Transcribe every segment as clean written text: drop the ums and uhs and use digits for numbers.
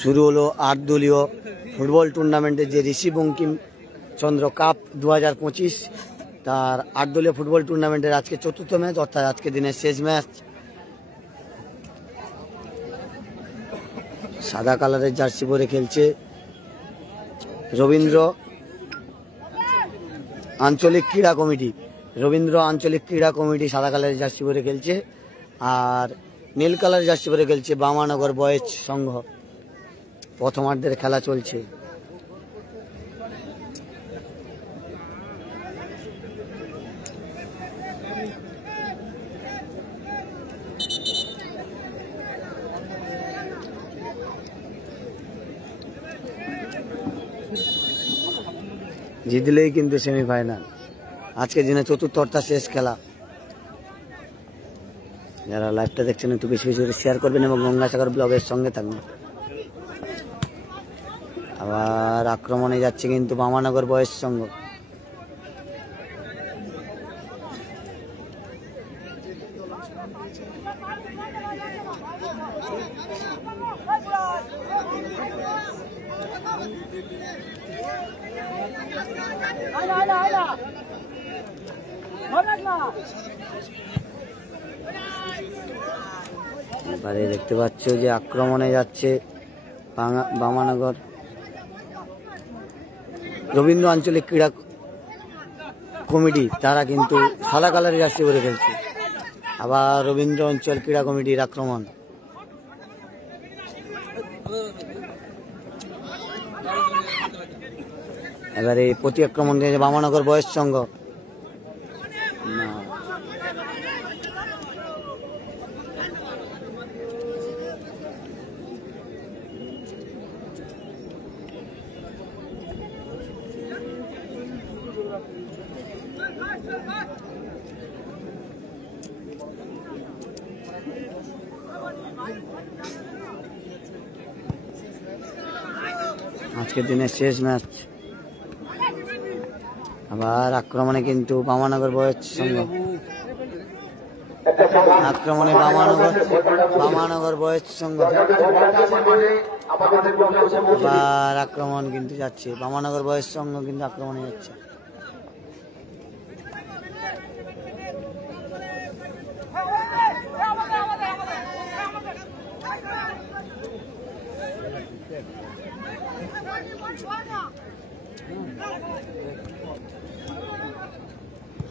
শুরু হলো 8 দলীয় ফুটবল টুর্নামেন্টের যে ঋষি বঙ্কিম চন্দ্র কাপ 2025 তার 8 দলীয় ফুটবল টুর্নামেন্টের আজকে চতুর্থ ম্যাচ, অর্থাৎ আজকে দিনের শেষ ম্যাচ। সাদা কালারের জার্সি পরে খেলছে রবীন্দ্র আঞ্চলিক ক্রীড়া কমিটি। রবীন্দ্র আঞ্চলিক ক্রীড়া কমিটি সাদা কালারের জার্সি পরে খেলছে, আর নীল কালারের জার্সি পরে খেলছে বামানগর বয়েজ সংঘ। প্রথমার্ধের খেলা চলছে। জিতলেই কিন্তু সেমিফাইনাল। আজকে দিনে চতুর্থ অর্থাৎ শেষ খেলা। যারা লাইভটা দেখছেন একটু বেশি বেশি করে শেয়ার করবেন এবং গঙ্গাসাগর ব্লগের সঙ্গে থাকবেন। আবার আক্রমণে যাচ্ছে কিন্তু বামানগর বয়েজ সংঘ। এবারে দেখতে পাচ্ছ যে আক্রমণে যাচ্ছে বামানগর রবীন্দ্র আঞ্চলিক ক্রীড়া কমিটি, তারা কিন্তু সাদা কালারের জার্সি পরে খেলছে। আবার রবীন্দ্র অঞ্চল ক্রীড়া কমিটির আক্রমণ। এবারে প্রতি আক্রমণ দিয়েছে বামানগর বয়েজ সংঘ। আজকের দিনের শেষ ম্যাচ। আবার আক্রমণে কিন্তু বামানগর বয়েজ সংঘ। আক্রমণে বামানগর বয়েজ সংঘ। আবার আক্রমণ কিন্তু যাচ্ছে বামানগর বয়েজ সংঘ, কিন্তু আক্রমণে যাচ্ছে।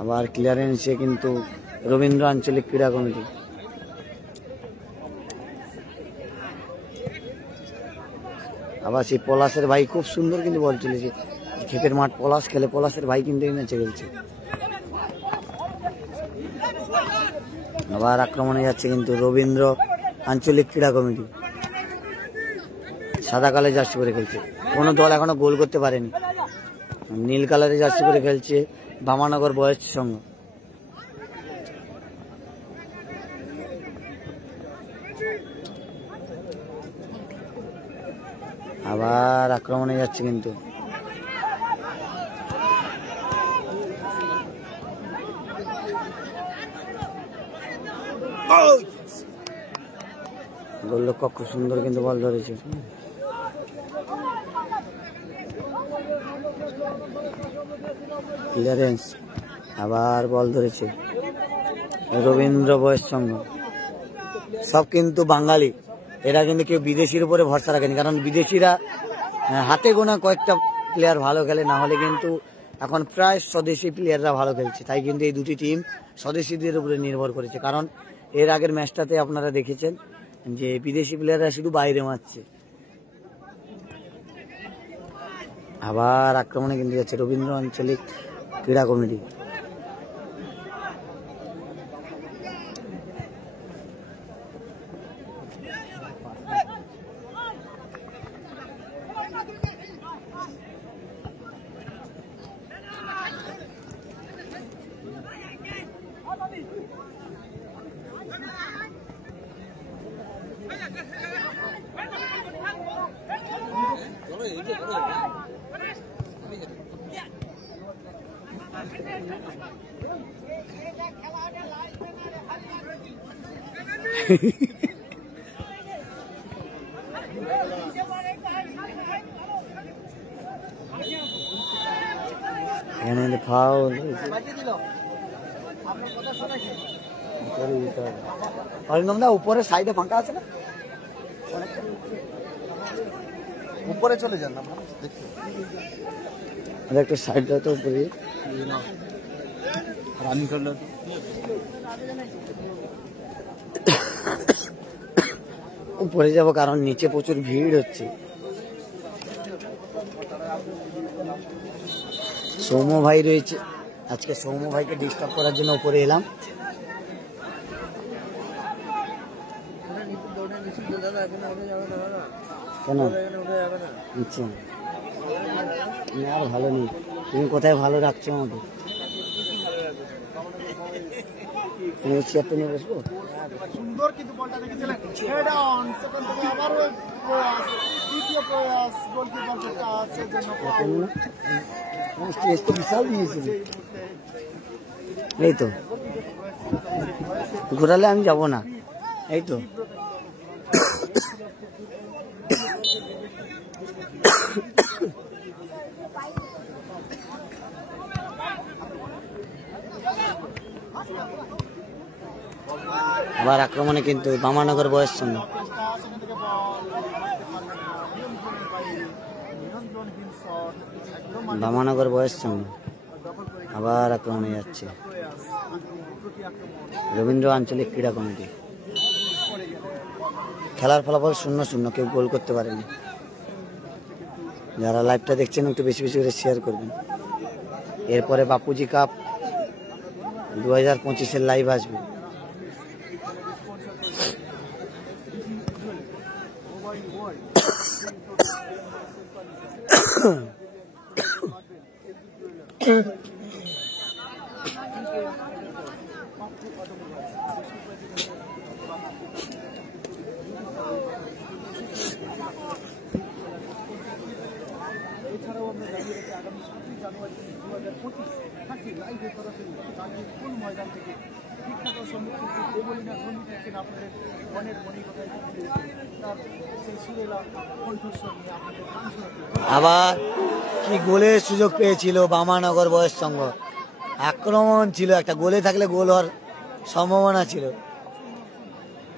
আবার ক্লিয়ারেন্সে কিন্তু রবীন্দ্র আঞ্চলিক ক্রীড়া কমিটি। আবার সেই পলাশের ভাই খুব সুন্দর কিন্তু বল চলেছে। খেপের মাঠ পলাশ খেলে, পলাশের ভাই কিন্তু এই ম্যাচে খেলছে। আবার আক্রমণে যাচ্ছে কিন্তু রবীন্দ্র আঞ্চলিক ক্রীড়া কমিটি। সাদা কালারের জার্সি পরে খেলছে। কোনো দল এখনো গোল করতে পারেনি। নীল কালারের জার্সি পরে খেলছে বামানগর বয়েজ সংঘ। আবার আক্রমণে যাচ্ছে কিন্তু গোলরক্ষক খুব সুন্দর কিন্তু বল ধরেছে। ক্লিয়ারেন্স, আবার বল ধরেছে রবীন্দ্র বয়েজ সংঘ। সব কিন্তু বাঙালি, এরা কিন্তু কেউ বিদেশির উপরে ভরসা রাখেনি, কারণ বিদেশিরা হাতে গোনা কয়েকটা প্লেয়ার ভালো খেলে, না হলে কিন্তু এখন প্রায় স্বদেশি প্লেয়াররা ভালো খেলছে। তাই কিন্তু এই দুটি টিম স্বদেশিদের উপরে নির্ভর করেছে, কারণ এর আগের ম্যাচটাতে আপনারা দেখেছেন যে বিদেশি প্লেয়াররা শুধু বাইরে মারছে। আবার আক্রমণে কিন্তু যাচ্ছে রবীন্দ্র আঞ্চলিক ক্রীড়া কমিটি। এখানে ফাউল অরিন্দমদা উপরে সাইডে ফাঁকা আছে না, উপরে চলে যান না একটু সাইড তো উপরে রানিং করলে উপরে যাব, কারণ নিচে প্রচুর ভিড় হচ্ছে। সৌম্য ভাই রয়েছে, আজকে সৌম্য ভাইকে ডিস্টার্ব করার জন্য উপরে এলাম। কেন আচ্ছা, আর ভালো নেই, তুমি কোথায় ভালো রাখছো আমাকে? তুমি চেয়ারটা নিয়ে বসবো। সুন্দর কিন্তু বলটা দেখেছিলেন, হেড অন, সেকেন্ড থেকে আবারও প্রয়াস, তৃতীয় প্রয়াস, গোলকিপার আছে জন্য স্ট্রেস তো বিশাল দিয়েছিল। এই তো ঘোরালে আমি যাব না, এই তো আবার আক্রমণে কিন্তু বামানগর বয়স সঙ্গে, বামানগর বয়স সঙ্গে আবার আক্রমণে যাচ্ছে রবীন্দ্র আঞ্চলিক ক্রীড়া কমিটি। খেলার ফলাফল 0-0, কেউ গোল করতে পারেনি। যারা লাইভটা দেখছেন একটু বেশি বেশি করে শেয়ার করবেন। এরপরে বাপুজি কাপ 2025-এর লাইভ আসবে। এছাড়াও আমরা জানিয়ে রেখে আগামী 7ই জানুয়ারি 2025 লাইভে সরাসরি কোন ময়দান থেকে বিখ্যাত সম্মুখীন দেবলীনা ধনী থাকেন আপনাদের মনের মনে কথায় তার সেই সুরেলা কণ্ঠস্বর নিয়ে আপনাদের গান শোনাতে। আবার কি গোলের সুযোগ পেয়েছিল বামানগর বয়স সংঘ, আক্রমণ ছিল, একটা গোলে থাকলে গোল হওয়ার সম্ভাবনা ছিল।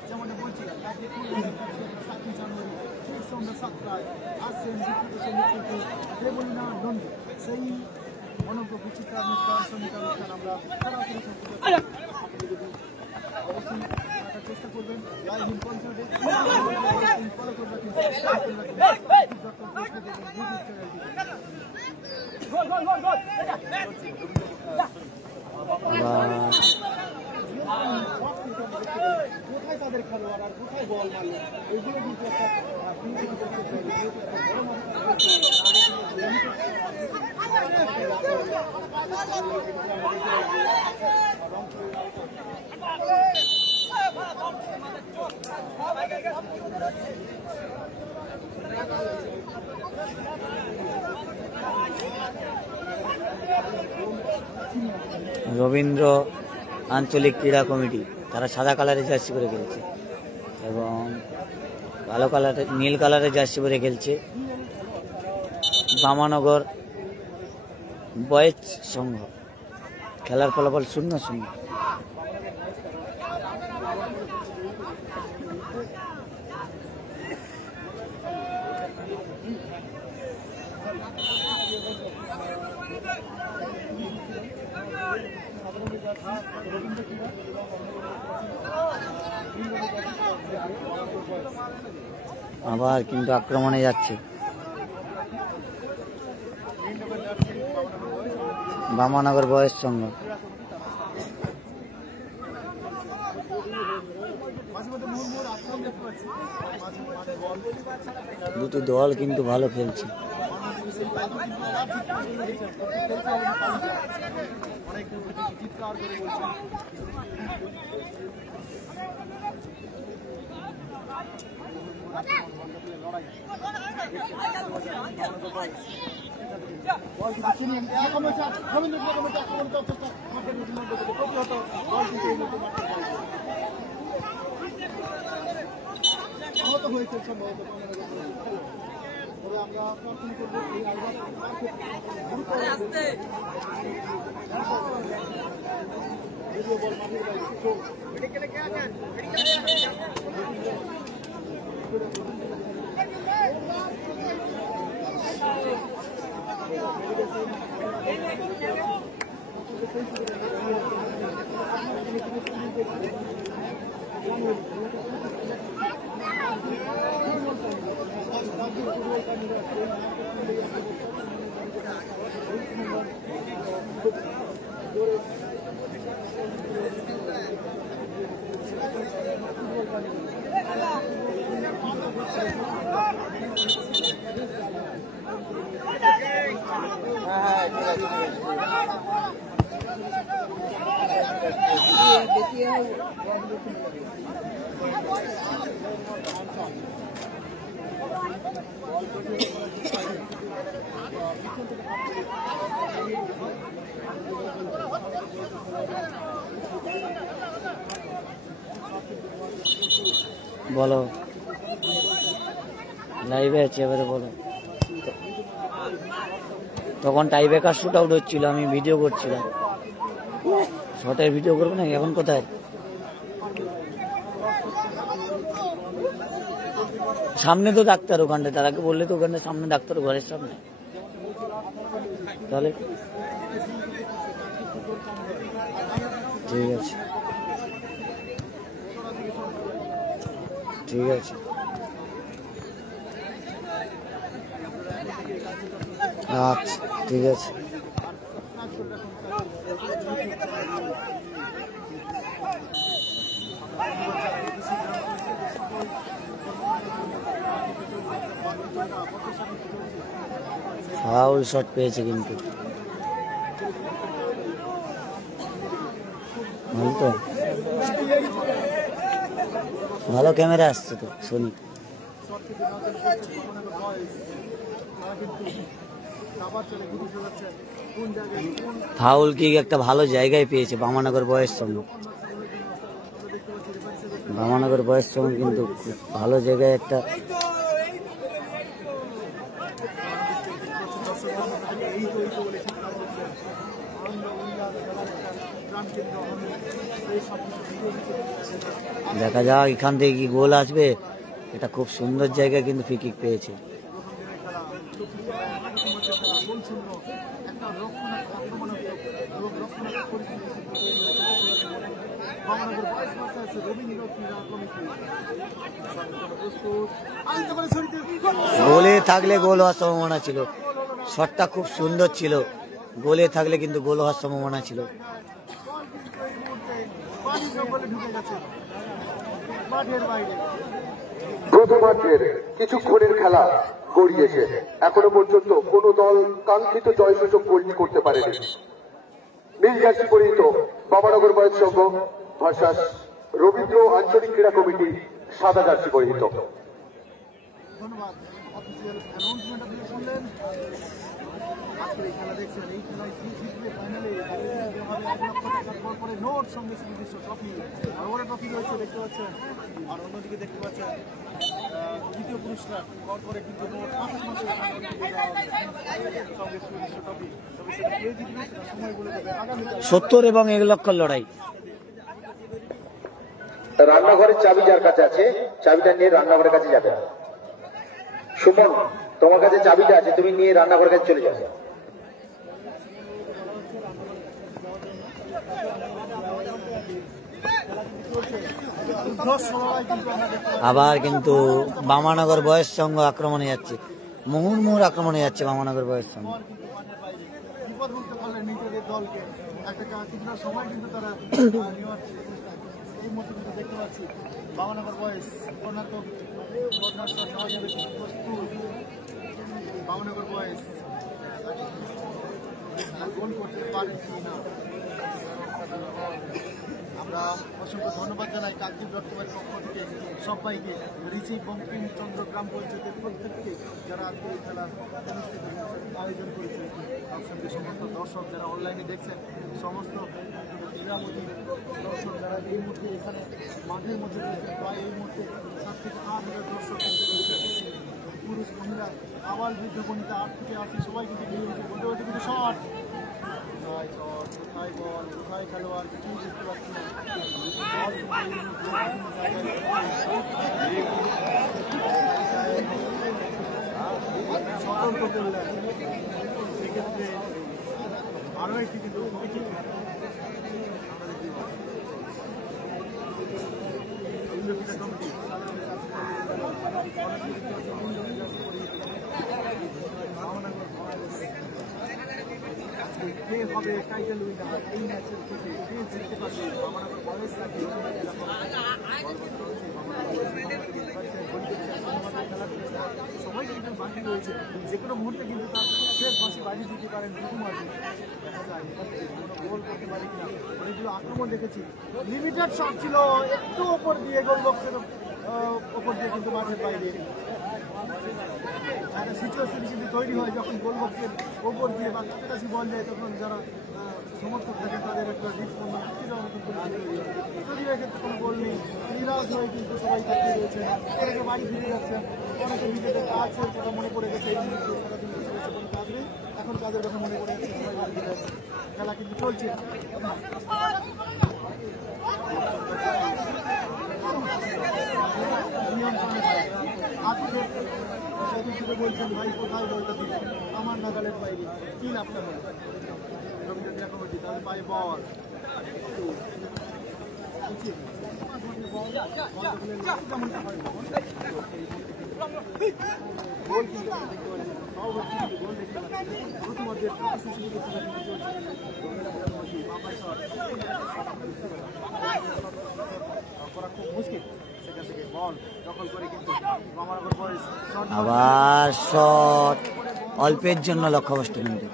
যেমনটা বলছিলাম 7ই জানুয়ারি ঠিক সন্ধ্যা 7টায় আসছেন বিখ্যাত সম্মুখীন দেবলীনা ধনী, সেই অনন্ত বিচিত্র অনুষ্ঠান সঙ্গীত অনুষ্ঠান আমরা সরাসরি অবশ্যই দেখার চেষ্টা করবেন। লাইভ ইন কনসার্টে ফলো করবেন কোথায় তাদের খেলোয়াড় আর কোথায় বল মারল এগুলো কিন্তু রবীন্দ্র আঞ্চলিক ক্রীড়া কমিটি তারা সাদা কালারের জার্সি পরে খেলছে এবং কালো কালারের নীল কালারের জার্সি পরে খেলছে বামানগর বয়েজ সংঘ। খেলার ফলাফল 0-0। আবার কিন্তু আক্রমণে যাচ্ছে বামানগর বয়স সংঘ। দুটো দল কিন্তু ভালো খেলছে। আহত হয়েছে সম্ভবত। তবে আমরা প্রার্থনা করবো এই বলো, লাইভে আছে, এবারে বলো। তখন টাইব্রেকার শুট আউট হচ্ছিল, আমি ভিডিও করছিলাম। শর্টের ভিডিও করবো না এখন? কোথায়? সামনে তো ডাক্তার, ওখানটা তার আগে বললে তো ওখানে সামনে ডাক্তার, ঘরের সামনে। তাহলে ঠিক আছে, ঠিক আছে। আচ্ছা, ঠিক আছে। ফাউল শট পেয়েছে কিন্তু ভালো, তো ভালো ক্যামেরা আসছে তো সোনি। ফাউল কিক একটা ভালো জায়গায় পেয়েছে বামানগর বয়ের সঙ্গে। বামানগর বয়ের সঙ্গে কিন্তু ভালো জায়গায় একটা দেখা যাক এখান থেকে কি গোল আসবে। এটা খুব সুন্দর জায়গায় কিন্তু ফ্রি কিক পেয়েছে। গোলে থাকলে গোল হওয়ার সম্ভাবনা ছিল। শটটা খুব সুন্দর ছিল, গোলে থাকলে কিন্তু গোল হওয়ার সম্ভাবনা ছিল। প্রথমার্ধের কিছুক্ষণের খেলা গড়িয়েছে, এখনো পর্যন্ত কোন দল কাঙ্ক্ষিত জয়সূচক গোলটি করতে পারেনি। নীল জার্সি পরিহিত বামানগর বয়েজ সংঘ ভার্সাস রবীন্দ্র আঞ্চলিক ক্রীড়া কমিটি সাদা জার্সি পরিহিত। ধন্যবাদ। অফিসিয়াল অ্যানাউন্সমেন্ট আপনি শুনলেন। আজকের এই খেলা দেখছেন, এই খেলায় কি জিতবে ফাইনালে হবে 1 লক্ষ টাকার পরে নোট সঙ্গে সুনির্দিষ্ট ট্রফি, আর ওরা ট্রফি রয়েছে দেখতে পাচ্ছেন। আর অন্যদিকে দেখতে পাচ্ছেন দ্বিতীয় পুরস্কার কর্পোরেট কিন্তু নোট 5 মাসের সঙ্গে সুনির্দিষ্ট ট্রফি। তবে সেটা কে জিতবে সেটা সময় বলে দেবে। আগামী 70 এবং 1 লক্ষের লড়াই। রান্নাঘরের চাবি যার কাছে আছে, চাবিটা নিয়ে রান্নাঘরের কাছে যাবে। সুমন, তোমার কাছে চাবিটা আছে, তুমি নিয়ে রান্নাঘরের কাছে চলে যাবে। আবার কিন্তু বামানগর বয়েজ সংঘ আক্রমণে যাচ্ছে, মুহুর্মুহুর আক্রমণে যাচ্ছে বামানগর বয়েজ সংঘ। এই মুহূর্তে কিন্তু দেখতে পাচ্ছি বামানগর বয়েজ কর্ণাটক বামানগর বয়েজ গোল করতে পারেন কি না। আমরা অসংখ্য ধন্যবাদ জানাই কাকদ্বীপ রক্তবাড়ির পক্ষ থেকে সবাইকে, ঋষি বঙ্কিমচন্দ্র গ্রাম পঞ্চায়েতের প্রত্যেককে যারা আজকে এই খেলার আয়োজন করেছে, তার সঙ্গে সমস্ত দর্শক যারা অনলাইনে দেখছেন, সমস্ত ক্রীড়ামোদী দর্শক যারা এই মুহূর্তে এখানে মাঠের মধ্যে রয়েছে, প্রায় এই মুহূর্তে 7 থেকে 8,000 দর্শক রয়েছে, পুরুষ মহিলা আবার বৃদ্ধ বনিতা 8 থেকে 80 সবাই কিন্তু বলতে বলতে কিন্তু শট, কোথায় বল, কোথায় খেলোয়াড় কিছুই বুঝতে পারছি না। সতর্ক করলেন, সেক্ষেত্রে আরও একটি কিন্তু কমিটি কে হবে টাইটেল উইনার এই ম্যাচের থেকে, কে জিততে পারবে, আমাদের বয়স লাগে সবাই কিন্তু বাকি রয়েছে, যে কোনো মুহূর্তে কিন্তু তার শেষ বাঁশি বাজিয়ে দিতে পারেন দুটো মাঠে। দেখা যায় কোনো গোল করতে পারে কিনা। অনেকগুলো আক্রমণ দেখেছি, লিমিটেড শট ছিল একটু ওপর দিয়ে, গোল বক্সের ওপর দিয়ে কিন্তু মাঠের বাইরে একটা সিচুয়েশন কিন্তু তৈরি হয় যখন গোল বক্সের ওপর দিয়ে বা কাছাকাছি বল যায়, তখন যারা সমর্থক থাকে তাদের একটা রিস্পন্স যদিও এক্ষেত্রে কোনো গোল নেই। নিরাশ হয়ে কিন্তু সবাই তাকিয়ে রয়েছে, অনেকে বাড়ি ফিরে যাচ্ছেন, অনেকে নিজেদের কাজের কথা মনে পড়ে গেছে, এই মুহূর্তে সারাদিন কোনো কাজ নেই, এখন কাজের কথা মনে পড়ে যাচ্ছে, সবাই বাড়ি ফিরে যাচ্ছে, খেলা কিন্তু চলছে। বলছেন ভাই কোথায় বলটা দিলেন, আমার নাগালের বাইরে, কি লাভটা হলো রবীন্দ্র কমিটি, তাদের পায়ে বল যেমনটা হয় গোল কিন্তু দেখতে পারেন, সব হচ্ছে কিন্তু গোল দেখতে পাচ্ছি, প্রথমার্ধের করা খুব মুশকিল। সেখান থেকে বল দখল করে কিন্তু বামানগর বয়েজ আবার শট, অল্পের জন্য লক্ষ্যভ্রষ্ট, কিন্তু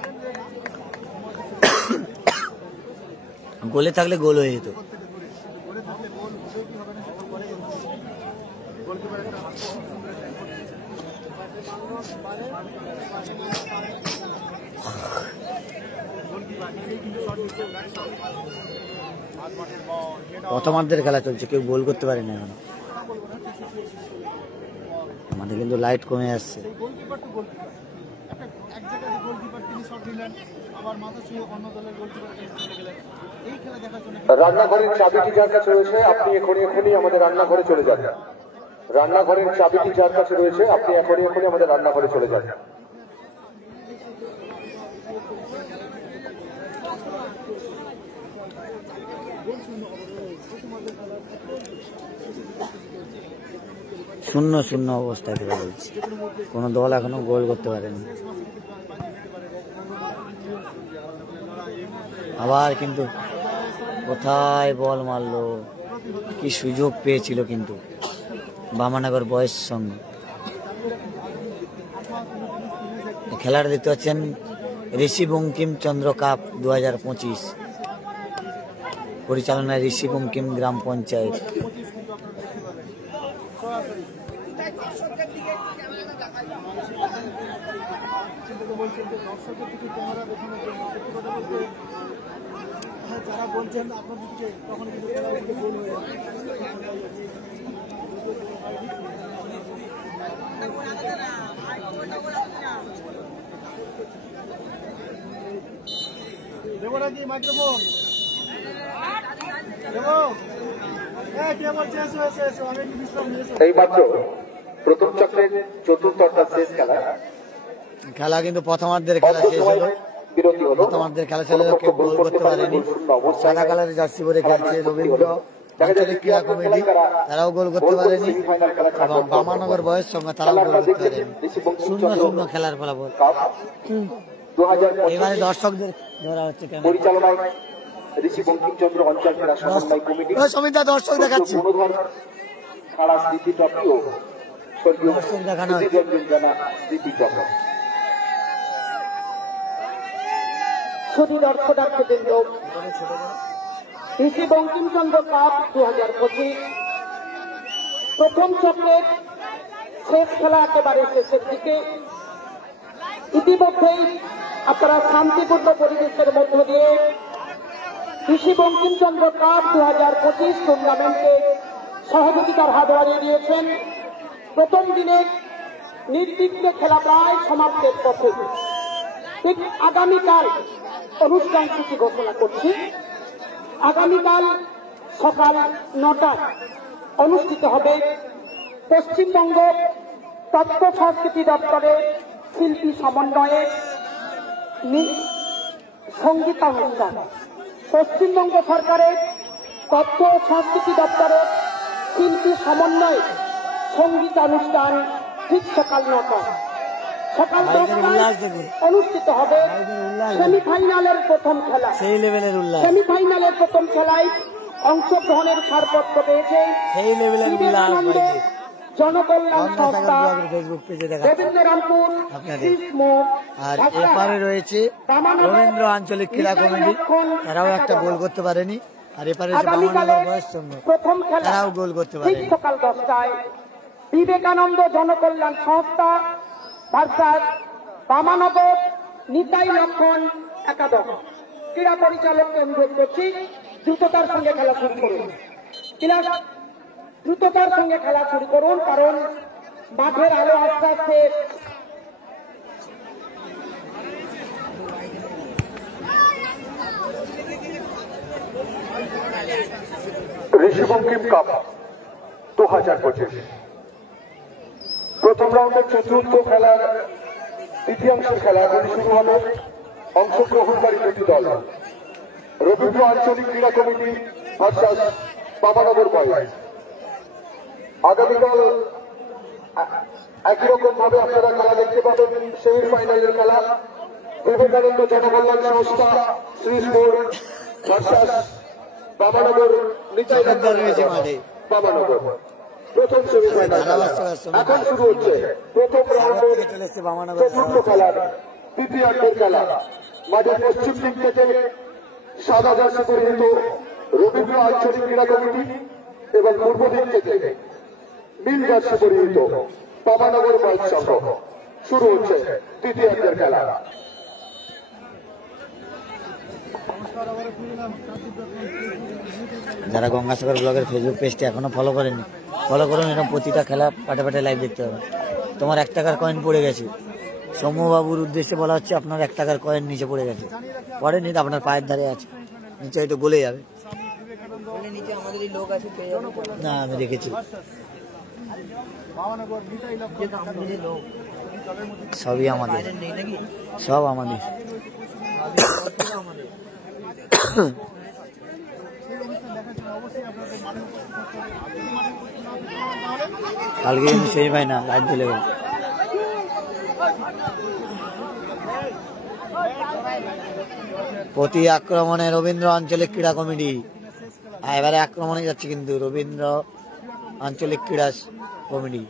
গোলে থাকলে গোল হয়ে যেত। গোলে থাকলে গোল হলেও কি হবে না, সেটা বলে গোলকিপার একটা প্রথমার্ধের খেলা চলছে, কেউ গোল করতে পারে না এখন, আমাদের কিন্তু লাইট কমে আসছে। গোলকিপার তো গোলকিপার, এক জায়গায় গোলকিপার তিনি শট দিলেন, আবার মাথা ছুঁয়ে অন্য দলের গোলকিপার চলে গেলেন। এই খেলা দেখার জন্য রান্নাঘরের চাবিটি যার কাছে রয়েছে আপনি এখনই আমাদের রান্নাঘরে চলে যান। রান্নাঘরের চাবিটি যার কাছে রয়েছে আপনি এখনই আমাদের রান্নাঘরে চলে যান। শূন্য শূন্য অবস্থায় খেলা চলছে, কোনো দল এখনো গোল করতে পারেনি। আবার কিন্তু কোথায় বল মারলো, কি সুযোগ পেয়েছিল কিন্তু বামানগর বয়েজ সঙ্গে। খেলাটা দেখতে পাচ্ছেন ঋষি বঙ্কিমচন্দ্র কাপ 2025, পরিচালনায় ঋষি বঙ্কিম গ্রাম পঞ্চায়েত। যারা বলছেন আপনাদেরকে তখন কিন্তু গোল হয়ে যাবে। দেবো নাকি মাইক্রোফোন দেবো? কে বলছে এসো এসো এসো, আমি একটু বিশ্রাম নিয়েছি। এই মাত্র প্রথম চক্রের চতুর্থ অর্থাৎ শেষ খেলা কিন্তু প্রথমার্ধের খেলা শেষ হলো, প্রথমার্ধের খেলা শেষ হলো, কেউ গোল করতে পারেনি। সাদা কালারের জার্সি পরে খেলছে রবীন্দ্র আঞ্চলিক ক্রীড়া কমিটি, তারাও গোল করতে পারেনি, এবং বামানগর বয়েজ সঙ্গে তারাও গোল করতে পারেনি। 0-0 খেলার ফলাফল। এবারে দর্শকদের ধরা হচ্ছে কেন, পরিচালনায় ঋষি বঙ্কিমচন্দ্র অঞ্চল ক্রীড়া সমন্বয় কমিটি, সমিতা দর্শক দেখাচ্ছে, খাড়া স্মৃতি ট্রফি ও দর্শক দেখানো স্মৃতি ট্রফি। সুধী দর্শনার্থীবৃন্দ, ঋষি বঙ্কিমচন্দ্র কাপ 2025 প্রথম চক্রের শেষ খেলা একেবারে শেষের দিকে। ইতিমধ্যেই আপনারা শান্তিপূর্ণ পরিবেশের মধ্য দিয়ে ঋষি বঙ্কিমচন্দ্র কাপ 2025 টুর্নামেন্টে সহযোগিতার হাত বাড়িয়ে দিয়েছেন। প্রথম দিনে নির্বিঘ্নে খেলা প্রায় সমাপ্তের পথে। ঠিক আগামীকাল অনুষ্ঠান সূচি ঘোষণা করছি। আগামীকাল সকাল 9টায় অনুষ্ঠিত হবে পশ্চিমবঙ্গ তথ্য সংস্কৃতি দপ্তরের শিল্পী সমন্বয়ে সঙ্গীতানুষ্ঠান। পশ্চিমবঙ্গ সরকারের তথ্য সংস্কৃতি দপ্তরের শিল্পী সমন্বয়ে সঙ্গীতানুষ্ঠান ঠিক সকাল 9টায়। সকাল 10টায় অনুষ্ঠিত হবে সেমিফাইনালের প্রথম খেলা। সেমিফাইনালের প্রথম খেলায় অংশগ্রহণের ছাড়পত্র পেয়েছে বিবেকানন্দ জনকল্যাণ সংস্থা, রবীন্দ্ররামপুর, আর এপারে রয়েছে রবীন্দ্র আঞ্চলিক ক্রীড়া কমিটি, তারাও একটা গোল করতে পারেনি। আর এপারে প্রথম খেলা তারাও গোল করতে পারেনি। সকাল 10টায় বিবেকানন্দ জনকল্যাণ সংস্থা ভার্সাস বামানগর নিতাই লক্ষণ একাদশ। ক্রীড়া পরিচালককে অনুরোধ করছি দ্রুততার সঙ্গে খেলা শুরু করুন। দ্রুততার সঙ্গে খেলা শুরু করুন, কারণ মাঠের আলো আস্তে আস্তে ঋষি বঙ্কিম কাপ 2025 প্রথম রাউন্ডের চতুর্থ খেলার তৃতীয়াংশের খেলা শুরু হবে। অংশগ্রহণকারী দুটি দল রবীন্দ্র আঞ্চলিক ক্রীড়া কমিটি ভার্সাস বামানগর বয়েজ। আগামীকাল একই রকম ভাবে আপনারা খেলা দেখতে পাবেন। সেমিফাইনালের খেলা বিবেকানন্দ জনকল্যাণ সংস্থা শ্রীপুর ভার্সাস বামানগর নিতাই বামানগর। প্রথম সেমিফাইনাল এখন শুরু হচ্ছে। প্রথম রাউন্ডের চতুর্থ খেলার তৃতীয়ার্ধের খেলা। মাঝে পশ্চিম দিক থেকে সাদা জার্সি পরিহিত রবীন্দ্র আঞ্চলিক ক্রীড়া কমিটি এবং পূর্ব দিক থেকে নীল জার্সি পরিহিত বামানগর বয়েজ সংঘ। শুরু হচ্ছে তৃতীয়ার্ধের খেলা। যারা গঙ্গাসাগর ব্লগের ফেসবুক পেজটি এখনো ফলো করেনি, ফলো করুন। এরকম প্রতিটা খেলা পাটে পাটে লাইভ দেখতে হবে। তোমার 1 টাকার কয়েন পড়ে গেছে, সৌম্যবাবুর উদ্দেশ্যে বলা হচ্ছে আপনার 1 টাকার কয়েন নিচে পড়ে গেছে। পড়েনি, আপনার পায়ের ধারে আছে, নিচে হয়তো গলে যাবে। না, আমি দেখেছি, সবই আমাদের, সব আমাদের। কালকে কিন্তু সেমিফাইনাল লাইভ চলে গেল। প্রতি আক্রমণে রবীন্দ্র আঞ্চলিক ক্রীড়া কমিটি। এবারে আক্রমণে যাচ্ছে কিন্তু রবীন্দ্র আঞ্চলিক ক্রীড়া কমিটি।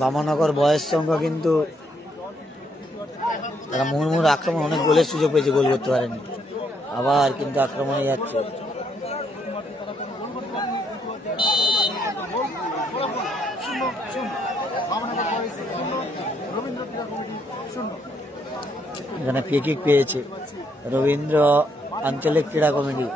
বামানগর বয়েজ সংঘ কিন্তু তারা মুহুর্মুহু আক্রমণ, অনেক গোলের সুযোগ পেয়েছে, গোল করতে পারেনি। আবার কিন্তু আক্রমণে যাচ্ছে। এখানে ফ্রি কিক পেয়েছে রবীন্দ্র আঞ্চলিক ক্রীড়া কমিটি।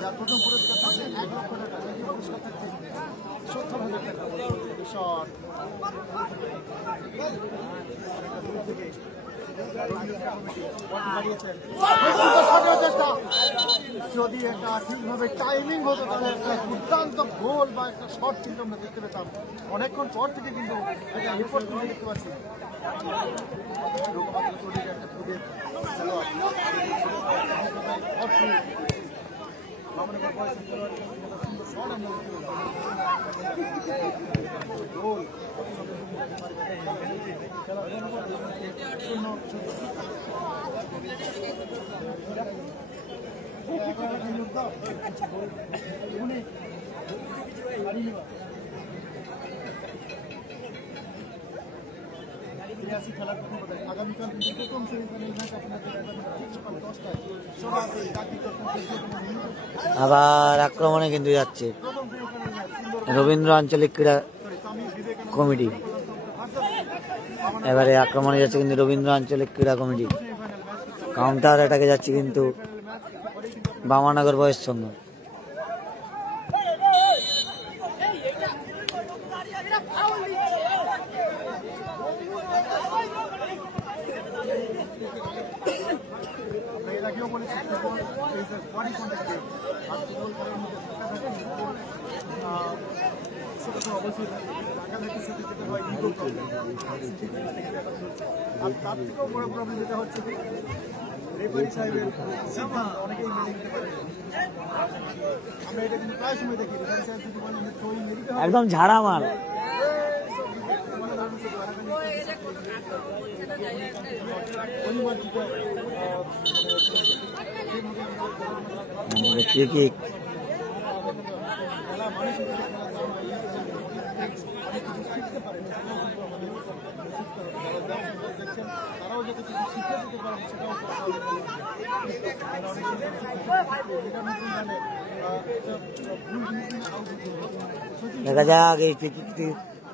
যার প্রথম পুরস্কার থাকছে 1 লক্ষ টাকা, দ্বিতীয় পুরস্কার থাকছে 70,000 টাকা। শট যদি একটা ঠিকভাবে টাইমিং হতো তাহলে একটা দুর্দান্ত গোল বা একটা শট কিন্তু আমরা দেখতে পেতাম। অনেকক্ষণ পর থেকে কিন্তু একটা রিপোর্ট আমরা দেখতে পাচ্ছি। একটা খুবই খেলোয়াড় আগামীকাল প্রথম সেমিফাইনাল ম্যাচ আপনাদের ঠিক সকাল 10টায় সরাসরি আবার আক্রমণে কিন্তু যাচ্ছে রবীন্দ্র আঞ্চলিক ক্রীড়া কমিটি। এবারে আক্রমণে যাচ্ছে কিন্তু রবীন্দ্র আঞ্চলিক ক্রীড়া কমিটি। কাউন্টার অ্যাটাকে যাচ্ছে কিন্তু বামানগর বয়েজ সংঘ। আর তার থেকেও বড় প্রবলেম যেটা হচ্ছে রেফারি সাহেবের সিদ্ধান্ত অনেকেই মেনে নিতে পারে। আমরা এটা কিন্তু প্রায় সময় দেখি রেফারি সাহেব যদি বলেন যে থ্রোইং নিতে হবে একদম ঝাড়া মাল। ক্রিকেট দেখা যাক এই ক্রিকেটটি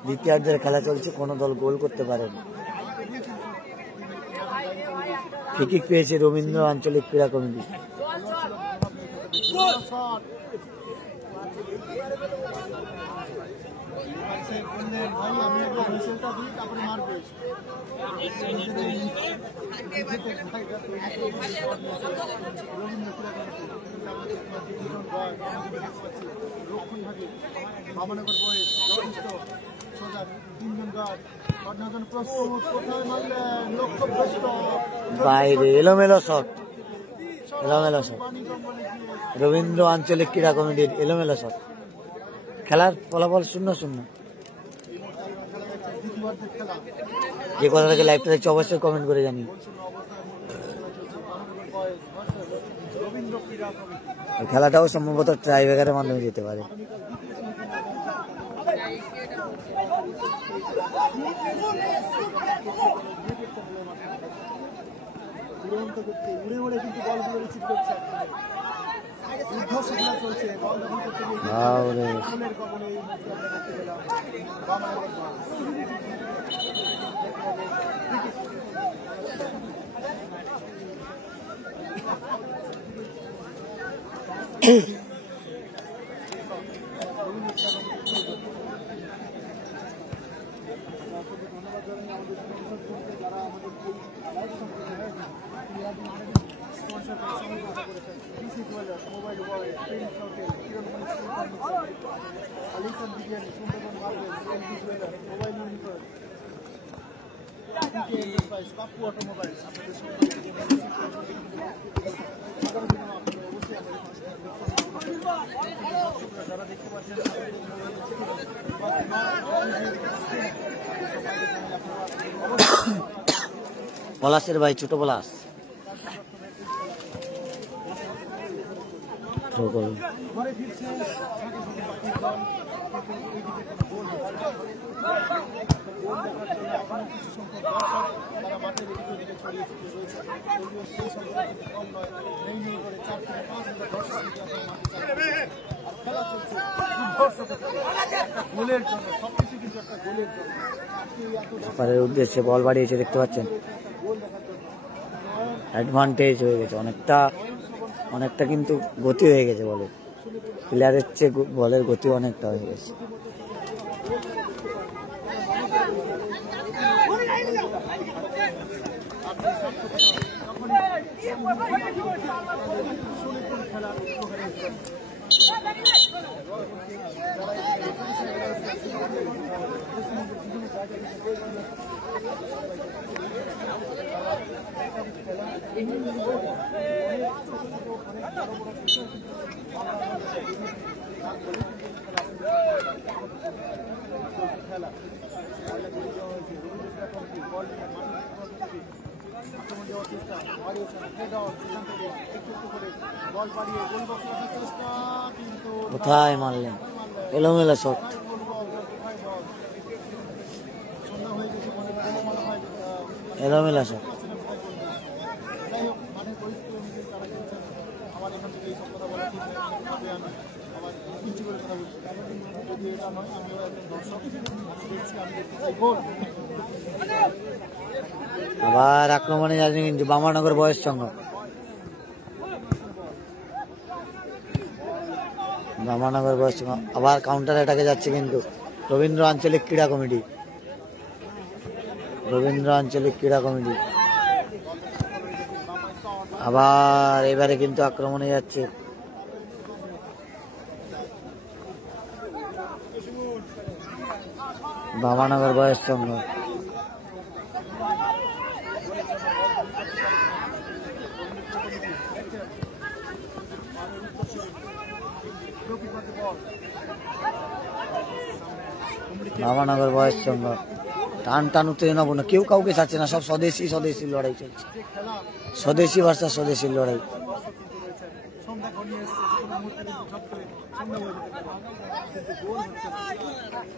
দ্বিতীয়ার্ধের খেলা চলছে, কোনো দল গোল করতে পারেনি। ক্রিকেট পেয়েছে রবীন্দ্র আঞ্চলিক ক্রীড়া কমিটি। বামানগর বয়েস যথেষ্ট সোজা 3 জন গার্ড কর্ণাটন প্রস্তুত কোথায় মারলেন লক্ষ্যভ্রষ্ট বাইরে এলোমেলো শট, এলোমেলো শট রবীন্দ্র আঞ্চলিক ক্রীড়া কমিটির এলোমেলো শট। খেলার ফলাফল 0-0। যে কথা থেকে লাইভটা দেখছি অবশ্যই কমেন্ট করে জানি। খেলাটাও সম্ভবত ট্রাইব্রেকারের মাধ্যমে যেতে পারে। উড়ে উড়ে কিন্তু বলগুলো রিসিভ করছে। চলছে বল দখল করতে গিয়ে ফুলের কবলে এই ম্যাচে আমরা দেখতে পেলাম বামানগর যারা আমাদের live sponsor mobile wallet prince hotel Kiranmoni Alishan biryani Sundarban marble LB jeweller mobile universe enterprise Pappu automobiles আপনাদের যারা দেখতে পাচ্ছেন পলাশের ভাই ছোট পলাশ ঘরে ফিরছে কিছু সংখ্যক তারা মাঠের দিকে ছড়িয়ে ছিটিয়ে রয়েছে। যদিও সেই সংখ্যা কম নয়, নেই করে 4 থেকে 5 হাজার দর্শক খেলা চলছে একটা গোলের জন্য, সবকিছু কিন্তু একটা গোলের জন্য। এর উদ্দেশ্যে বল বাড়িয়েছে দেখতে পাচ্ছেন, অ্যাডভান্টেজ হয়ে গেছে অনেকটা কিন্তু গতি হয়ে গেছে বলের, প্লেয়ারের চেয়ে বলের গতি অনেকটা হয়ে গেছে। অনেক বাড়িয়েছেন হেড অফ, সেখান থেকে একটু একটু করে বল বাড়িয়ে গোল বক্স রাখার চেষ্টা, কিন্তু কোথায় মারলেন, এলোমেলো শট। সন্ধ্যা হয়ে গেছে মনে হয়, এলোমেলো শট। যাই হোক মাঠের পরিস্থিতি অনুযায়ী তারা খেলছেন। আমার এখান থেকে এই সব কথা বলা ঠিক নয়, তবে আমি আবার ইঞ্চি করে কথা বলছি, যদি এটা নয় আমিও একজন দর্শক, আমি দেখছি, আমি দেখতে চাই গোল। আবার আক্রমণে যাচ্ছে কিন্তু বামানগর বয়স সংঘ। বামানগর বয়স সংঘ আবার কাউন্টার অ্যাটাকে যাচ্ছে কিন্তু রবীন্দ্র আঞ্চলিক ক্রীড়া কমিটি। রবীন্দ্র আঞ্চলিক ক্রীড়া কমিটি আবার এবারে কিন্তু আক্রমণে যাচ্ছে বামানগর বয়স সংঘ। বামানগর বয়স সংঘ টান টান উত্তেজনাপূর্ণ, কেউ কাউকে ছাড়ছে না, সব স্বদেশি স্বদেশি লড়াই চলছে, স্বদেশি ভার্সাস স্বদেশি লড়াই। সন্ধ্যা ঘনিয়ে এসছে, যে কোনো মুহূর্তে কিন্তু ঝপ করে সন্ধ্যা হয়ে যেতে পারে, কিন্তু গোল হচ্ছে না।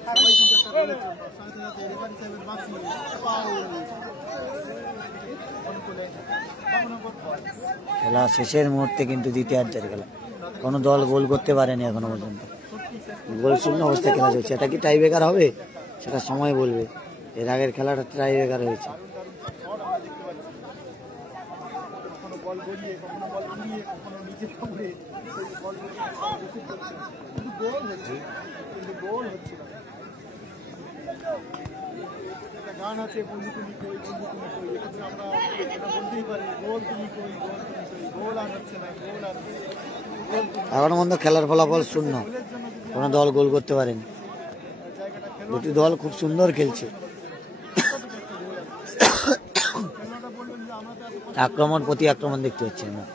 সবাই কিন্তু একটা গোলের জন্য, সাথে সাথে রেফারি সাহেবের বাঁশি, ফাউল, অনুকূলে বামনগর বয়স। খেলা শেষের মুহূর্তে কিন্তু দ্বিতীয়ার্ধের খেলা, কোনো দল গোল করতে পারেনি এখনো পর্যন্ত, গোল শূন্য অবস্থায় খেলা চলছে। এটা কি টাই ব্রেকার হবে সেটা সময় বলবে, এর আগের খেলাটা টাই ব্রেকার হয়েছে। কখনো বল গড়িয়ে, কখনো বল উড়িয়ে, কখনো নিচে পড়ে সেই বল রিসিভ করছে, কিন্তু গোল হচ্ছে, কিন্তু গোল হচ্ছে না। একটা গান আছে, বন্ধু তুমি কই, বন্ধু তুমি কই, এক্ষেত্রে আমরা এটা বলতেই পারি, গোল তুমি কই, গোল তুমি কই, গোল আর হচ্ছে না, গোল আর গোল তুমি। এখনো পর্যন্ত খেলার ফলাফল শূন্য, কোনো দল গোল করতে পারেনি। দুটি দল খুব সুন্দর খেলছে, আক্রমণ প্রতি আক্রমণ দেখতে পাচ্ছি আমরা।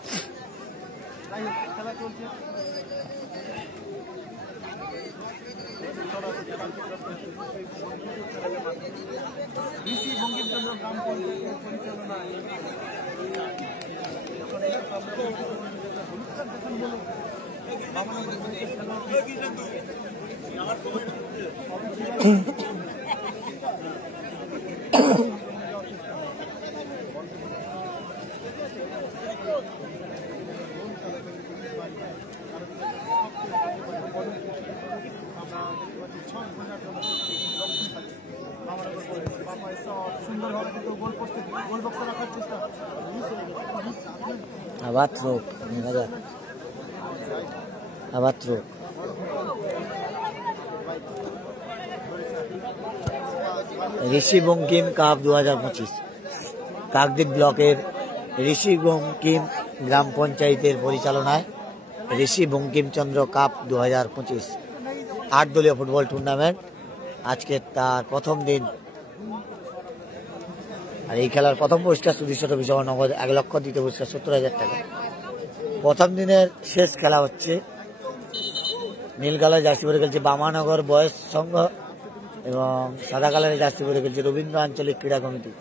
খেলা চলছে, ঋষি বঙ্কিমচন্দ্র গ্রাম পঞ্চায়েতের পরিচালনায় সুন্দরভাবে কিন্তু গোল পোস্টে গোল বক্সে রাখার চেষ্টা, আবার থ্রো, আবার থ্রো। ঋষি বঙ্কিম কাপ 2025 কাকদ্বীপ ব্লকের ঋষি বঙ্কিম গ্রাম পঞ্চায়েতের পরিচালনায় ঋষি বঙ্কিমচন্দ্র কাপ 2025 8 দলীয় ফুটবল টুর্নামেন্ট আজকে তার প্রথম দিন। আর এই খেলার প্রথম পুরস্কার সুদৃশ্য বিষয় নগদ 1 লক্ষ, দ্বিতীয় পুরস্কার 70,000 টাকা। প্রথম দিনের শেষ খেলা হচ্ছে নীল কালার জার্সি পরে খেলছে বামানগর বয়স সংঘ এবং সাদা কালারের জার্সি পরে খেলছে রবীন্দ্র আঞ্চলিক ক্রীড়া কমিটি।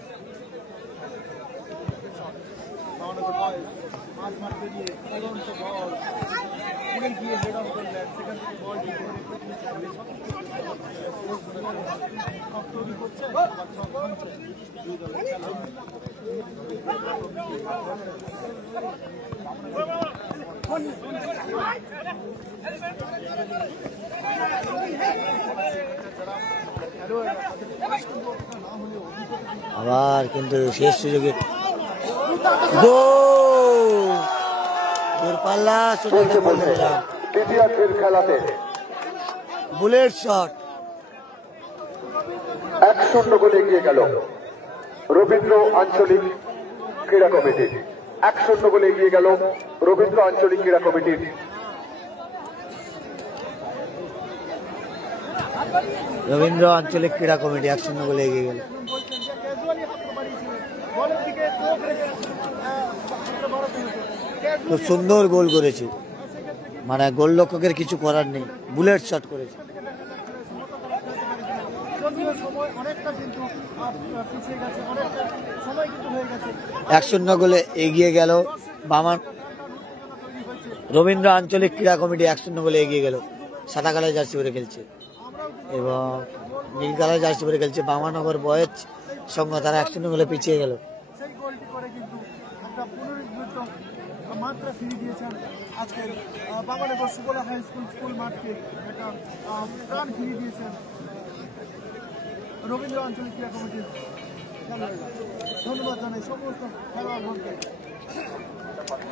আবার কিন্তু শেষ সুযোগে দূরপাল্লা দ্বিতীয়ার্ধের খেলাতে বুলেট শট 1-0 গোলে এগিয়ে গেল রবীন্দ্র আঞ্চলিক ক্রীড়া কমিটি। 1-0 গোলে এগিয়ে গেল রবীন্দ্র আঞ্চলিক ক্রীড়া কমিটির। রবীন্দ্র আঞ্চলিক ক্রীড়া কমিটি 1-0 গোলে এগিয়ে গেল। খুব সুন্দর গোল করেছে, মানে গোলরক্ষকের কিছু করার নেই, বুলেট শট করেছে। যদিও সময় অনেকটা কিন্তু পিছিয়ে গেছে, অনেকটা সময় কিন্তু হয়ে গেছে। 1-0 গোলে এগিয়ে গেল বামান রবীন্দ্র আঞ্চলিক ক্রীড়া কমিটি 1-0 গোলে এগিয়ে গেল। সাদা কালার জার্সি পরে খেলছে এবং নীল কালার জার্সি পরে খেলছে বামানগর বয়েজ সংঘ, তারা 1-0 গোলে পিছিয়ে গেল। সেই গোলটি করে কিন্তু একটা পুনরুজ্জীবিত মাত্রা ফিরিয়ে দিয়েছেন আজকের বাংলাদেশ সুবলা হাই স্কুল মাঠকে, একটা প্রাণ ফিরিয়ে দিয়েছেন রবীন্দ্র আঞ্চলিক ক্রীড়া কমিটির খেলোয়াড়রা। ধন্যবাদ জানাই সমস্ত খেলোয়াড়গণকে,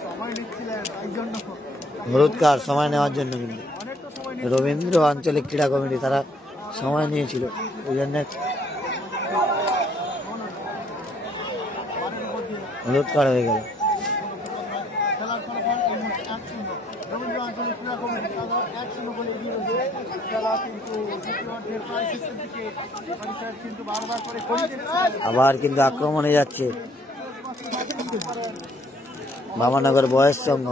সময় নিচ্ছিলেন এই জন্য, হলুদ কার্ড সময় নেওয়ার জন্য, কিন্তু অনেকটা সময় রবীন্দ্র আঞ্চলিক ক্রীড়া কমিটি তারা সময় নিয়েছিল, ওই জন্য হলুদ কার্ড হয়ে গেল। খেলার ফলাফল এই মুহূর্তে 1-0 রবীন্দ্র আঞ্চলিক ক্রীড়া কমিটি 1-0 গোলে এগিয়ে রয়েছে। খেলা কিন্তু দ্বিতীয়ার্ধের প্রায় শেষের দিকে কিন্তু বারবার করে আবার কিন্তু আক্রমণে যাচ্ছে বামানগর বয়স সংঘ।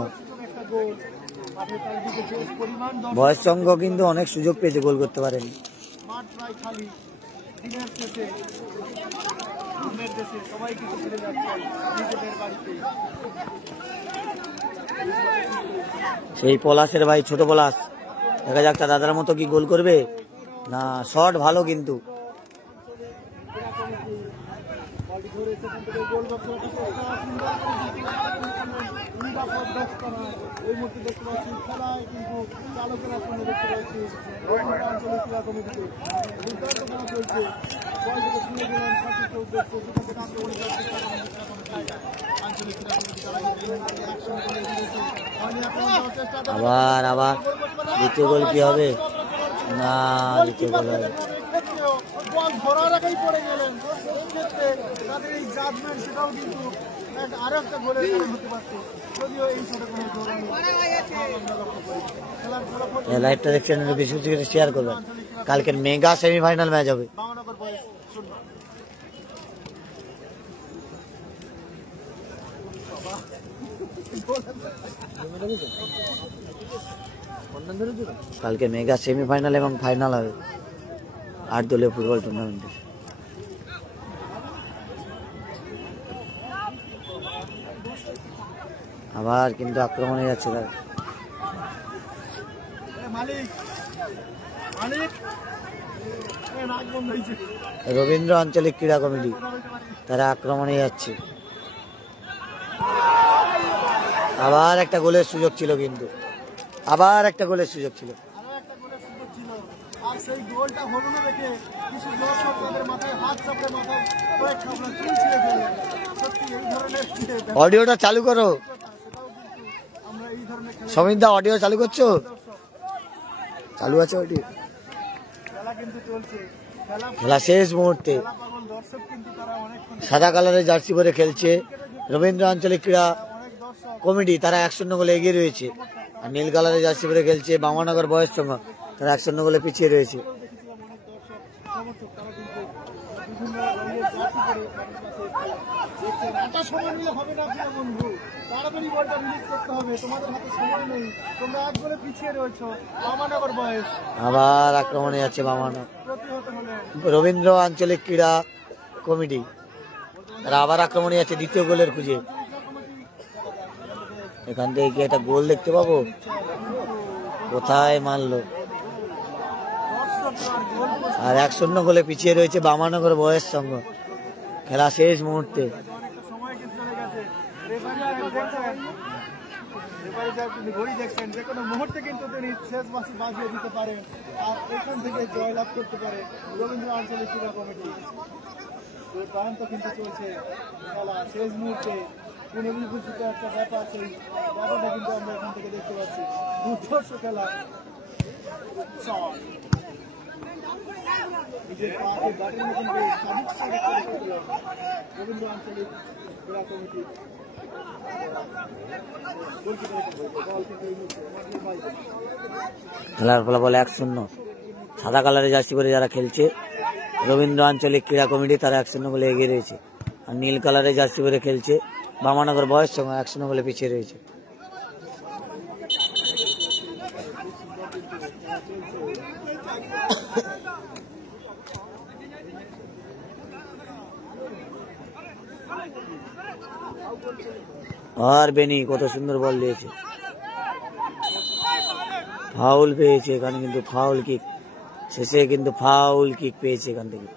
বয়স সংঘ কিন্তু অনেক সুযোগ পেয়েছে, গোল করতে পারেনি। মাঠ প্রায় খালি, দিনের শেষে দিনের দেশে সবাই কিছু ফিরে যাচ্ছে নিজেদের বাড়িতে। সেই পলাশের ভাই ছোট পলাশ, দেখা যাক তার দাদার মতো কি গোল করবে না। শট ভালো, কিন্তু এই মুহূর্তে দেখতে পাচ্ছি খেলায় কিন্তু চালকেরা সঙ্গে দেখতে পাচ্ছি রবীন্দ্র আঞ্চলিক ক্রীড়া কমিটিতে দুর্দান্ত খেলা চলছে। বল থেকে শুনে গেলেন সঠিক উদ্দেশ্য, সেখান থেকে আক্রমণে যাচ্ছে আঞ্চলিক ক্রীড়া কমিটি, তারা অ্যাকশন করে দিয়েছে। আবার দ্বিতীয় গোল কি হবে না, দ্বিতীয় গোল হবে বল ধরার আগেই পড়ে গেলেন, এই ক্ষেত্রে তাদের এই জাজমেন্ট সেটাও কিন্তু আরো একটা গোলের কারণ হতে পারত, যদিও এই সাথে কোনো খেলার ফলাফল। লাইভটা দেখছেন, বিশেষ করে শেয়ার করবেন। কালকের মেগা সেমিফাইনাল ম্যাচ হবে। বাংলানগর বয়েজ 0। কালকে মেগা সেমিফাইনাল এবং ফাইনাল হবে 8 দলীয় ফুটবল টুর্নামেন্টে। আবার কিন্তু আক্রমণে যাচ্ছে তারা। রবীন্দ্র আঞ্চলিক ক্রীড়া কমিটি তারা আক্রমণে যাচ্ছে। আবার একটা গোলের সুযোগ ছিল, কিন্তু আবার একটা গোলের সুযোগ ছিল। আর সেই গোলটা হলো না দেখে কিছু দর্শক তাদের মাথায় হাত চাপড়ে মাথায় কয়েক খাবলা চুল ছিঁড়ে ফেলে। সত্যি এই ধরনের অডিওটা চালু করো, আমরা এই ধরনের সমিতদা অডিও চালু করছো? চালু আছে অডিও। খেলা কিন্তু চলছে, খেলা শেষ মুহূর্তে। পাগল দর্শক কিন্তু তারা অনেকক্ষণ সাদা কালারের জার্সি পরে খেলছে রবীন্দ্র আঞ্চলিক ক্রীড়া অনেক দর্শক কমিটি, তারা 1-0 গোলে এগিয়ে রয়েছে। আর নীল কালারের জার্সি পরে খেলছে বামানগর বয়স সংঘ, তারা 1-0 গোলে পিছিয়ে রয়েছে। দেখেছিলাম অনেক দর্শক সমর্থক তারা কিন্তু বিভিন্ন রঙের জার্সি পরে দেখছেন। একটা সময় নিয়ে হবে না প্রিয় বন্ধু, তাড়াতাড়ি বলটা রিলিজ করতে হবে, তোমাদের হাতে সময় নেই, তোমরা এক গোলে পিছিয়ে রয়েছো। বামানগর বয়েজ আবার আক্রমণে যাচ্ছে বামানগর প্রতিহত হলেন রবীন্দ্র আঞ্চলিক ক্রীড়া কমিটি, তারা আবার আক্রমণে যাচ্ছে দ্বিতীয় গোলের খুঁজে। এখান থেকে কি একটা গোল দেখতে পাবো? কোথায় মারলো? আর 1-0 গোলে পিছিয়ে রয়েছে বামানগর বয়স সংঘ। খেলা শেষ মুহূর্তে। অনেকটা সময় কিন্তু চলে গেছে। রেফারি সাহেব কিন্তু ঘড়ি দেখছেন, যে কোনো মুহূর্তে কিন্তু তিনি শেষ বাঁশি বাজিয়ে দিতে পারেন আর এখান থেকে জয়লাভ করতে পারে রবীন্দ্র আঞ্চলিক ক্রীড়া কমিটি। দুর্দান্ত কিন্তু চলছে খেলা, শেষ মুহূর্তে পুনরুজ্জীবিত একটা ব্যাপার, সেই ব্যাপারটা কিন্তু আমরা এখান থেকে দেখতে পাচ্ছি। দুর্ধর্ষ খেলা, নিজের পাকে ব্যাটিং কিন্তু রবীন্দ্র আঞ্চলিক ক্রীড়া কমিটি। খেলার ফলাফল 1-0। সাদা কালারের জার্সি পরে যারা খেলছে রবীন্দ্র আঞ্চলিক ক্রীড়া কমিটি, তারা 1-0 গোলে এগিয়ে রয়েছে। আর নীল কালারের জার্সি পরে খেলছে বামানগর বয়স সংঘ, 1-0 গোলে পিছিয়ে রয়েছে। আর বেনি কত সুন্দর বল দিয়েছে, ফাউল পেয়েছে এখানে, কিন্তু ফাউল কিক শেষে, কিন্তু ফাউল কিক পেয়েছে এখান থেকে,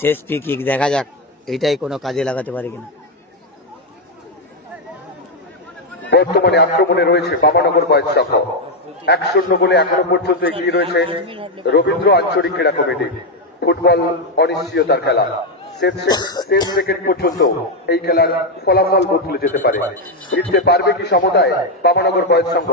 শেষ ফ্রি কিক। দেখা যাক এটাই কোনো কাজে লাগাতে পারে কিনা। বর্তমানে আক্রমণে রয়েছে বামানগর বয়েজ সংঘ, 1-0 গোলে এখনো পর্যন্ত এগিয়ে রয়েছে রবীন্দ্র আঞ্চলিক ক্রীড়া কমিটি। ফুটবল অনিশ্চয়তার খেলা, শেষ সেকেন্ড পর্যন্ত এই খেলার ফলাফল বদলে যেতে পারে। জিততে পারবে কি সমতায় বামানগর বয়েজ সংঘ?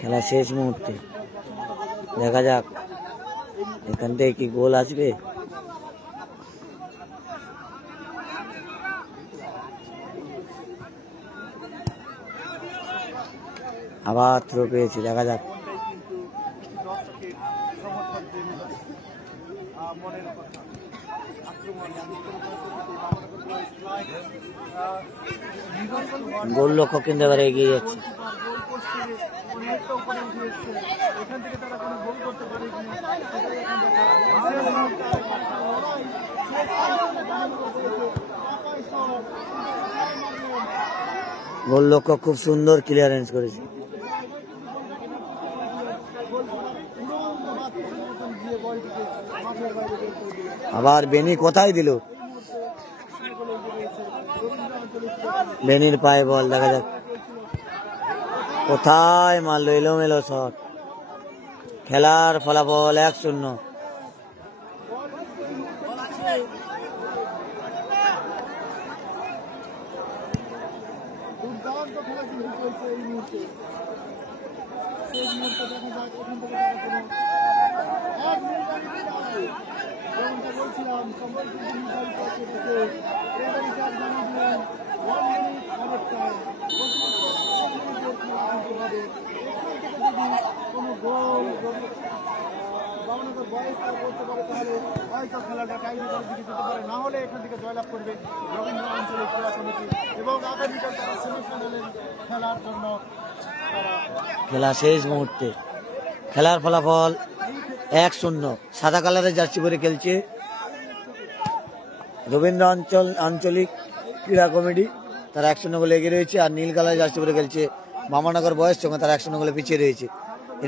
খেলা শেষ মুহূর্তে, দেখা যাক এখান থেকে কি গোল আসবে। আবার থ্রো পেয়েছি, দেখা যাক। গোল লক্ষ্য কিন্তু এবারে এগিয়ে যাচ্ছে। গোল লক্ষ্য খুব সুন্দর ক্লিয়ারেন্স করেছে। আবার বেনি কোথায় দিল, বেনির পায়ে বল, দেখা যাক কোথায় মারলো, এলোমেলো শট। খেলার ফলাফল 1-0। দুর্দান্ত খেলা কিন্তু চলছে এই মুহূর্তে। শেষ মুহূর্তে দেখা যাক এখান থেকে এক মিনিট যেমনটা বলছিলাম, সম্পর্ক নির্ধারিত আছে এবারে চার জানিয়ে দিলেন 1 মিনিট অবস্থায় কোনো গোল বামনগর বয়েজটা করতে পারে তাহলে হয়তো খেলাটা টাইব্রেকারের দিকে যেতে পারে, না হলে এখান থেকে জয়লাভ করবে রবীন্দ্র আঞ্চলিক ক্রীড়া কমিটি এবং আগামীকাল তারা সেমিফাইনালে খেলার জন্য। খেলা শেষ মুহূর্তে, খেলার ফলাফল 1-0। সাদা কালারের জার্সি পরে খেলছে রবীন্দ্র আঞ্চলিক ক্রীড়া কমিটি, তারা 1-0 গোলে এগিয়ে রয়েছে। আর নীল কালারের জার্সি পরে খেলছে বামানগর বয়েজ সঙ্গে, তারা 1-0 গোলে পিছিয়ে রয়েছে।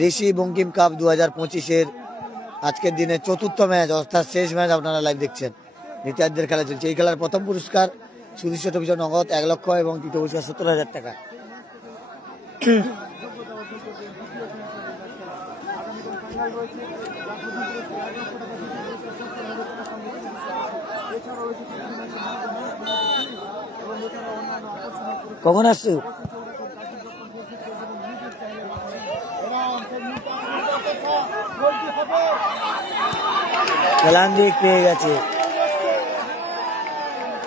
ঋষি বঙ্কিম কাপ 2025-এর আজকের দিনে 4র্থ ম্যাচ, অর্থাৎ শেষ ম্যাচ আপনারা লাইভ দেখছেন। দ্বিতীয়ার্ধের খেলা চলছে। এই খেলার প্রথম পুরস্কার 37 নগদ 1 লক্ষ এবং তৃতীয় পুরস্কার 70,000 টাকা। কখন আসছো? প্ল্যান দিক পেয়ে গেছে,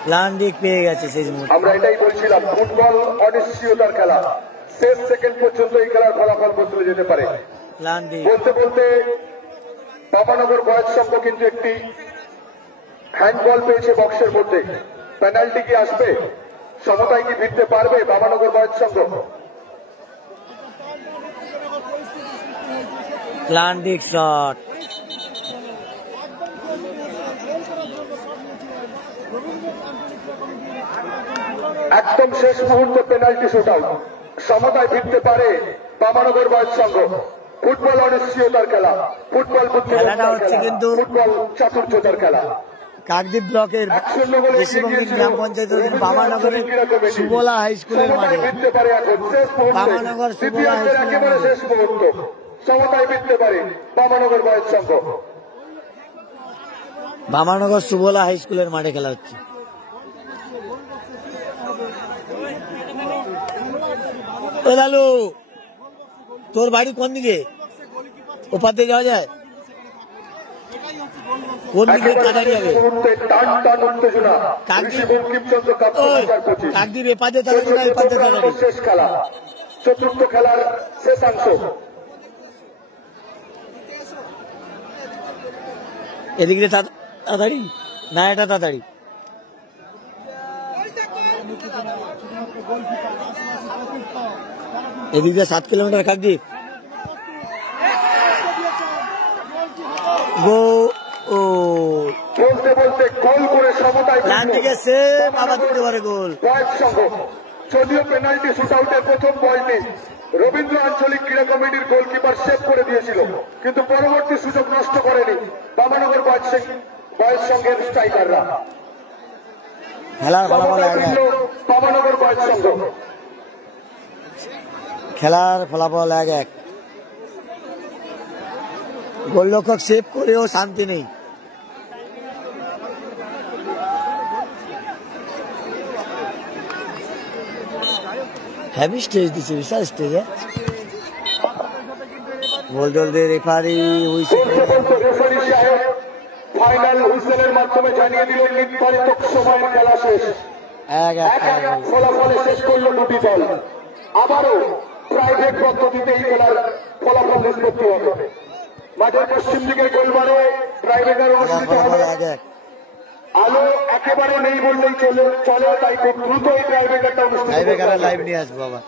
প্ল্যান দিক পেয়ে গেছে শেষ মুহূর্তে। আমরা এটাই বলছিলাম, ফুটবল অনিশ্চয়তার খেলা, শেষ সেকেন্ড পর্যন্ত এই খেলার ফলাফল বদলে যেতে পারে। প্ল্যান দিক বলতে বলতে বামানগর বয়েজ সংঘ কিন্তু একটি হ্যান্ডবল পেয়েছে বক্সের মধ্যে। পেনাল্টি কি আসবে? সমতায় কি ফিরতে পারবে বামানগর বয়েজ সংঘ? প্ল্যান দিক শট, একদম শেষ মুহূর্তে পেনাল্টি শুট আউট। সমতায় ফিরতে পারে বামানগর বয়েজ সংঘ। ফুটবল অনিশ্চয়তার খেলা, ফুটবল বুদ্ধিমত্তার খেলা, ফুটবল চাতুর্যতার খেলা। কাকদ্বীপ ব্লকের ঋষিবঙ্গির গ্রাম পঞ্চায়েতের বামানগরের সুবলা হাই স্কুলের মাঠে, বামানগর সুবলা হাই স্কুলের শেষ মুহূর্ত সমতায় ফিরতে পারে বামানগর বয়েজ সংঘ। বামানগর সুবলা হাই স্কুলের মাঠে খেলা হচ্ছে। লালু, তোর বাড়ি কোন দিকে? ওপার দিয়ে যাওয়া যায়? কোন দিকে কাটারি যাবে? কাকদ্বীপ এপার দিয়ে কাটারি, এপার দিয়ে কাটারি। শেষ খেলা, চতুর্থ খেলার শেষাংশ। এদিক দিয়ে তাড়াতাড়ি না, এটা তাড়াতাড়ি। এদিক দিয়ে 7 কিলোমিটার কাকদ্বীপ। বলতে বলতে গোল করে সমতায় আবার দিতে পারে গোল। যদিও পেনাল্টি শুট আউটের প্রথম বলটি রবীন্দ্র আঞ্চলিক ক্রীড়া কমিটির গোলকিপার সেভ করে দিয়েছিল, কিন্তু পরবর্তী সুযোগ নষ্ট করেনি বামানগর বয়েজ সংঘের স্ট্রাইকাররা। খেলার ফলাফল বামানগর বয়েজ সংঘ। খেলার ফলাফল 1-1। গোলরক্ষক সেভ করেও শান্তি নেই। হেভি স্টেজ দিচ্ছে, বিশাল স্টেজে। বল চলতে রেফারি ফাইনাল হুইসেলের মাধ্যমে জানিয়ে দিল নির্ধারিত সময় খেলা শেষ। ফলাফলে শেষ করলো দুটি দল। আবারও প্রাইভেট পদ্ধতিতে এই খেলার ফলাফল নিষ্পত্তি হবে। মাঠের পশ্চিম দিকে গোলবারে প্রাইভেটার অনুষ্ঠিত হবে। আলো একেবারে নেই বললেই চলে, তাই খুব দ্রুত এই প্রাইভেটারটা অনুষ্ঠিত হবে। লাইভ নিয়ে আসবো আবার।